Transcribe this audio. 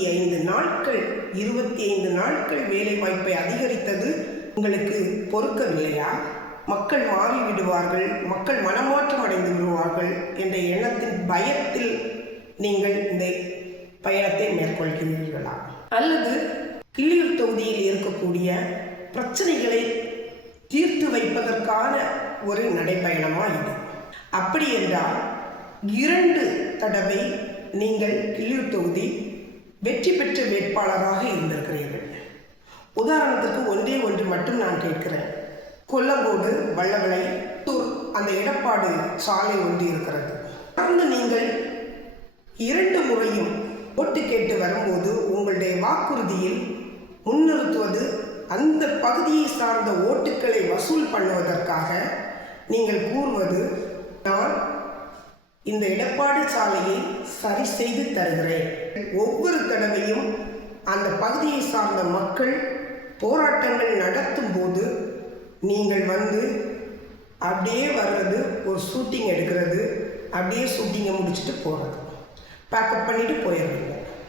25 நாட்கள் வேலை வாய்ப்பை அதிகரித்தது உங்களுக்கு பொறுக்கவில்லையா? மக்கள் மாறிவிடுவார்கள், மக்கள் மனமாற்றம் அடைந்து விடுவார்கள் என்ற எண்ணத்தின் பயத்தில் நீங்கள் இந்த பயணத்தை மேற்கொள்கிறீர்களா? அல்லது கிள்ளியூர் தொகுதியில் இருக்கக்கூடிய பிரச்சனைகளை தீர்த்து வைப்பதற்கான ஒரு நடைப்பயணமா இது? அப்படி என்றால் 2 தடவை நீங்கள் கிள்ளியூர் தொகுதி வெற்றி பெற்ற வேட்பாளராக இருந்திருக்கிறீர்கள். உதாரணத்துக்கு ஒன்று மட்டும் நான் கேட்கிறேன். கொல்லங்கோடு, வல்லவளை, அந்த எடப்பாடு சாலை ஒன்று இருக்கிறது. தொடர்ந்து நீங்கள் 2 முறையும் ஓட்டு கேட்டு வரும்போது உங்களுடைய வாக்குறுதியில் முன்னிறுத்துவது அந்த பகுதியை சார்ந்த ஓட்டுக்களை வசூல் பண்ணுவதற்காக நீங்கள் கூறுவது, நான் இந்த எடப்பாடு சாலையை சரி செய்து தருகிறேன். ஒவ்வொரு தடவையும் அந்த பகுதியை சார்ந்த மக்கள் போராட்டங்கள் நடத்தும் போது நீங்கள் வந்து அப்படியே வர்றது, ஒரு ஷூட்டிங் எடுக்கிறது, அப்படியே ஷூட்டிங்கை முடிச்சுட்டு போகிறது, பேக்கப் பண்ணிட்டு போயிடுறீங்க.